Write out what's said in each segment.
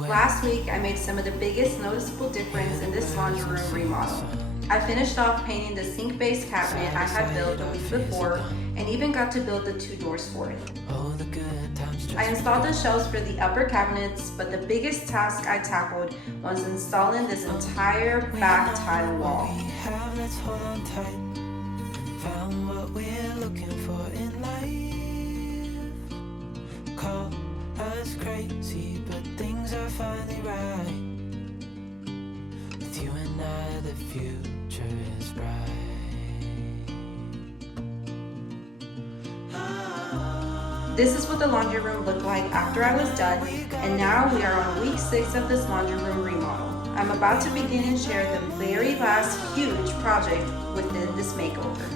Last week, I made some of the biggest noticeable difference in this laundry room remodel. I finished off painting the sink base cabinet I had built the week before and even got to build the 2 doors for it. I installed the shelves for the upper cabinets, but the biggest task I tackled was installing this entire back tile wall. Found what we're looking for in life. Call us crazy, but things are finally right. With you and I, the future is bright. This is what the laundry room looked like after I was done, and now we are on week 6 of this laundry room remodel. I'm about to begin and share the very last huge project within this makeover.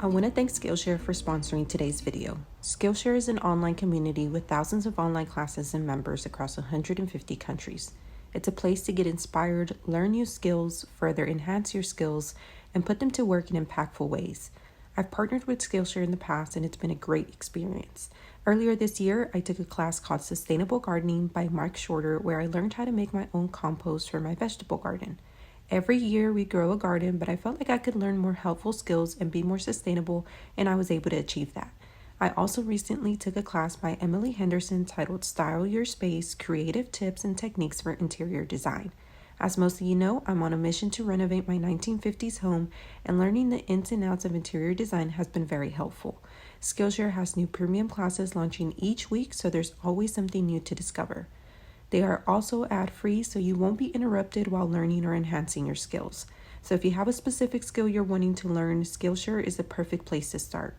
I want to thank Skillshare for sponsoring today's video. Skillshare is an online community with thousands of online classes and members across 150 countries. It's a place to get inspired, learn new skills, further enhance your skills, and put them to work in impactful ways. I've partnered with Skillshare in the past and it's been a great experience. Earlier this year, I took a class called Sustainable Gardening by Mark Shorter where I learned how to make my own compost for my vegetable garden. Every year we grow a garden, but I felt like I could learn more helpful skills and be more sustainable, and I was able to achieve that. I also recently took a class by Emily Henderson titled Style Your Space, Creative Tips and Techniques for Interior Design. As most of you know, I'm on a mission to renovate my 1950s home, and learning the ins and outs of interior design has been very helpful. Skillshare has new premium classes launching each week, so there's always something new to discover. They are also ad-free, so you won't be interrupted while learning or enhancing your skills. So if you have a specific skill you're wanting to learn, Skillshare is the perfect place to start.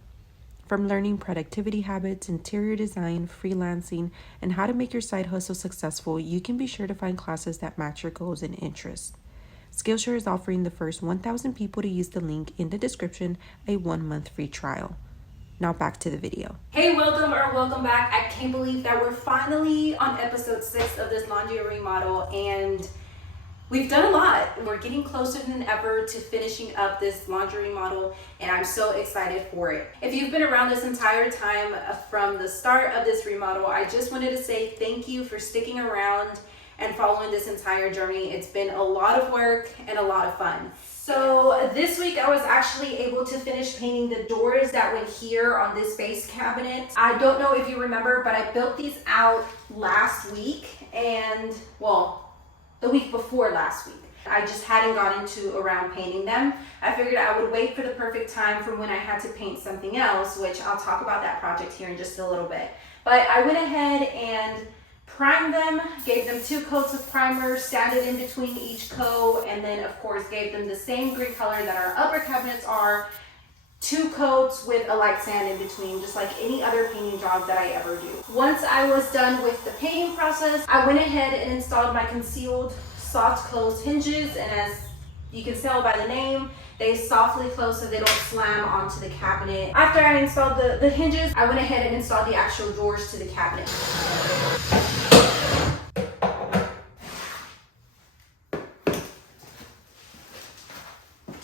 From learning productivity habits, interior design, freelancing, and how to make your side hustle successful, you can be sure to find classes that match your goals and interests. Skillshare is offering the first 1,000 people to use the link in the description a 1-month free trial. Now back to the video. Hey, welcome back. I can't believe that we're finally on episode 6 of this laundry remodel, and we've done a lot. We're getting closer than ever to finishing up this laundry remodel, and I'm so excited for it. If you've been around this entire time from the start of this remodel, I just wanted to say thank you for sticking around and following this entire journey. It's been a lot of work and a lot of fun. So this week I was actually able to finish painting the doors that went here on this base cabinet. I don't know if you remember, but I built these out last week and, well, the week before last week. I just hadn't gotten to around painting them. I figured I would wait for the perfect time from when I had to paint something else, which I'll talk about that project here in just a little bit. But I went ahead and primed them, gave them 2 coats of primer, sanded in between each coat, and then of course gave them the same green color that our upper cabinets are, 2 coats with a light sand in between, just like any other painting job that I ever do. Once I was done with the painting process, I went ahead and installed my concealed soft close hinges, and as you can tell by the name, they softly close so they don't slam onto the cabinet. After I installed the hinges, I went ahead and installed the actual doors to the cabinet.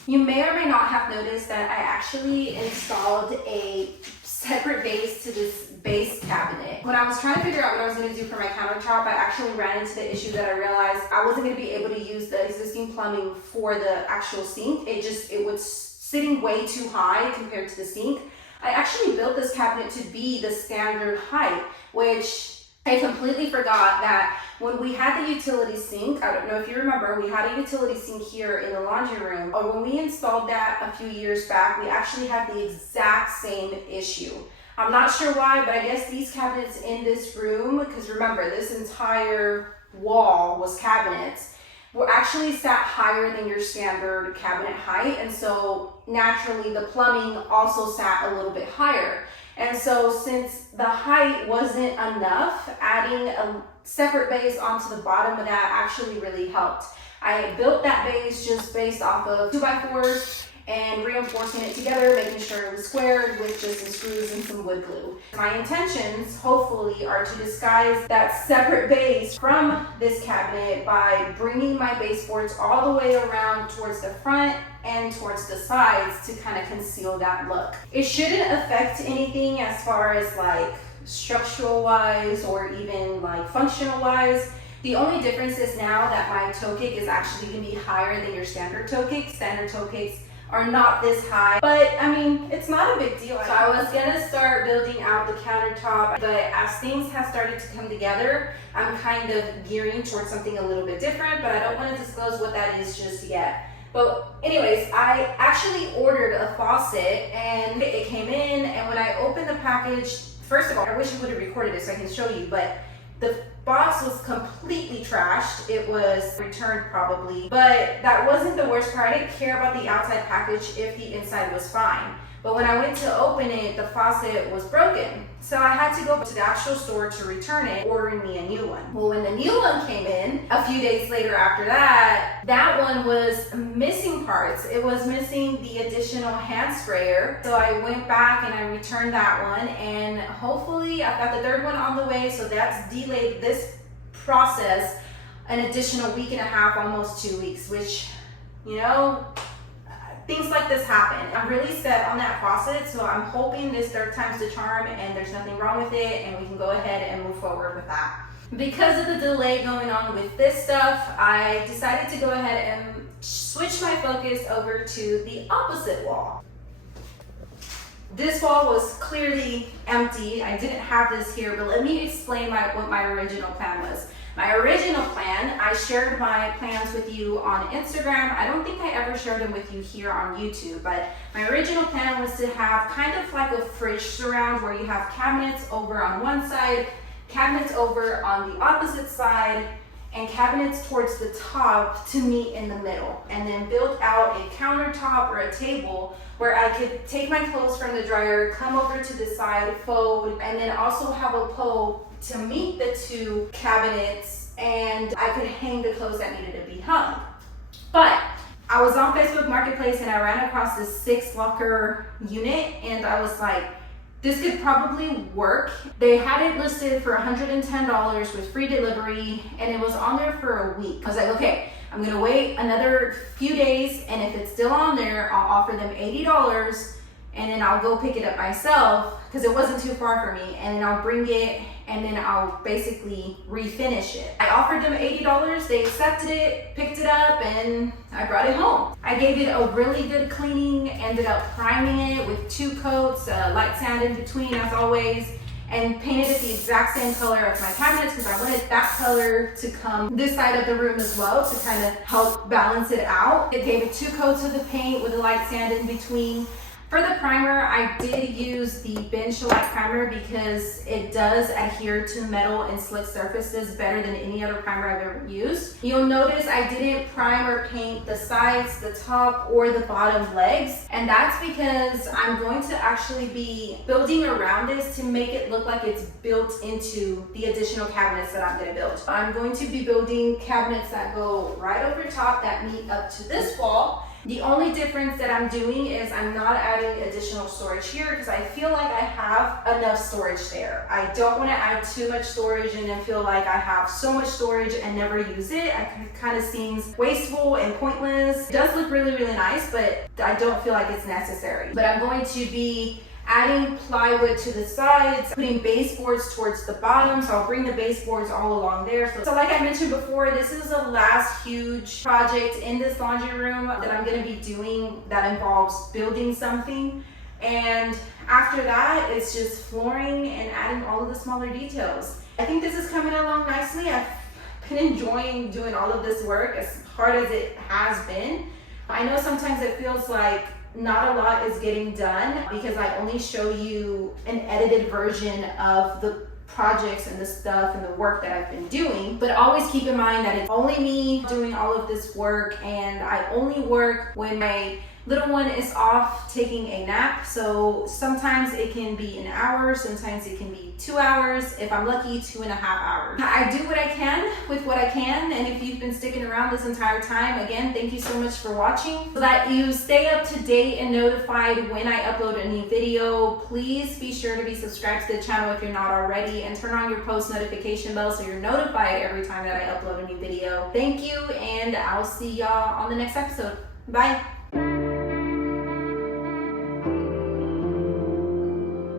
You may or may not have noticed that I actually installed a separate base to this base cabinet. When I was trying to figure out what I was going to do for my countertop, I actually ran into the issue that I realized I wasn't going to be able to use the existing plumbing for the actual sink. It was sitting way too high compared to the sink. I actually built this cabinet to be the standard height, which I completely forgot that when we had the utility sink, I don't know if you remember, we had a utility sink here in the laundry room, or when we installed that a few years back, we actually had the exact same issue. I'm not sure why, but I guess these cabinets in this room, because remember, this entire wall was cabinets, were actually sat higher than your standard cabinet height, and so naturally the plumbing also sat a little bit higher. And so since the height wasn't enough, adding a separate base onto the bottom of that actually really helped. I built that base just based off of 2x4s and reinforcing it together, making sure it was squared with just some screws and some wood glue. My intentions, hopefully, are to disguise that separate base from this cabinet by bringing my baseboards all the way around towards the front and towards the sides to kind of conceal that look. It shouldn't affect anything as far as like structural wise or even like functional wise. The only difference is now that my toe kick is actually going to be higher than your standard toe kick. Standard toe kicks are not this high, but I mean, it's not a big deal. So I was gonna start building out the countertop, but as things have started to come together, I'm kind of gearing towards something a little bit different, but I don't want to disclose what that is just yet. But anyways, I actually ordered a faucet and it came in, and when I opened the package, first of all, I wish I would have recorded it so I can show you, but the box was completely trashed. It was returned probably, but that wasn't the worst part. I didn't care about the outside package if the inside was fine. But when I went to open it, the faucet was broken. So I had to go to the actual store to return it, ordering me a new one. Well, when the new one came in, a few days later after that, that one was missing parts. It was missing the additional hand sprayer. So I went back and I returned that one, and hopefully I've got the third one on the way. So that's delayed this process an additional week and a half, almost 2 weeks, which, you know, things like this happen. I'm really set on that faucet, so I'm hoping this third time's the charm and there's nothing wrong with it and we can go ahead and move forward with that. Because of the delay going on with this stuff, I decided to go ahead and switch my focus over to the opposite wall. This wall was clearly empty. I didn't have this here, but let me explain what my original plan was. My original plan, I shared my plans with you on Instagram. I don't think I ever shared them with you here on YouTube, but my original plan was to have kind of like a fridge surround where you have cabinets over on one side, cabinets over on the opposite side, and cabinets towards the top to meet in the middle, and then build out a countertop or a table where I could take my clothes from the dryer, come over to the side, fold, and then also have a pole to meet the two cabinets, and I could hang the clothes that needed to be hung. But I was on Facebook Marketplace and I ran across this 6 locker unit, and I was like, this could probably work. They had it listed for $110 with free delivery, and it was on there for a week. I was like, okay, I'm gonna wait another few days, and if it's still on there, I'll offer them $80, and then I'll go pick it up myself because it wasn't too far for me, and then I'll bring it and then I'll basically refinish it. I offered them $80, they accepted it, picked it up, and I brought it home. I gave it a really good cleaning, ended up priming it with 2 coats, light sand in between as always, and painted it the exact same color of my cabinets because I wanted that color to come this side of the room as well to kind of help balance it out. It gave it 2 coats of the paint with the light sand in between. For the primer, I did use the Ben Shellac primer because it does adhere to metal and slick surfaces better than any other primer I've ever used. You'll notice I didn't prime or paint the sides, the top, or the bottom legs, and that's because I'm going to actually be building around this to make it look like it's built into the additional cabinets that I'm going to build. I'm going to be building cabinets that go right over top that meet up to this wall. The only difference that I'm doing is I'm not adding additional storage here because I feel like I have enough storage there. I don't want to add too much storage and then feel like I have so much storage and never use it. It kind of seems wasteful and pointless. It does look really, really nice, but I don't feel like it's necessary. But I'm going to be adding plywood to the sides, putting baseboards towards the bottom, so I'll bring the baseboards all along there. So like I mentioned before, this is the last huge project in this laundry room that I'm going to be doing that involves building something. And after that, it's just flooring and adding all of the smaller details. I think this is coming along nicely. I've been enjoying doing all of this work as hard as it has been. I know sometimes it feels like not a lot is getting done because I only show you an edited version of the projects and the stuff and the work that I've been doing, but always keep in mind that it's only me doing all of this work, and I only work when my little one is off taking a nap. So sometimes it can be an hour, sometimes it can be 2 hours. If I'm lucky, 2.5 hours. I do what I can with what I can, and if you've been sticking around this entire time, again, thank you so much for watching. So that you stay up to date and notified when I upload a new video, please be sure to be subscribed to the channel if you're not already, and turn on your post notification bell so you're notified every time that I upload a new video. Thank you, and I'll see y'all on the next episode. Bye.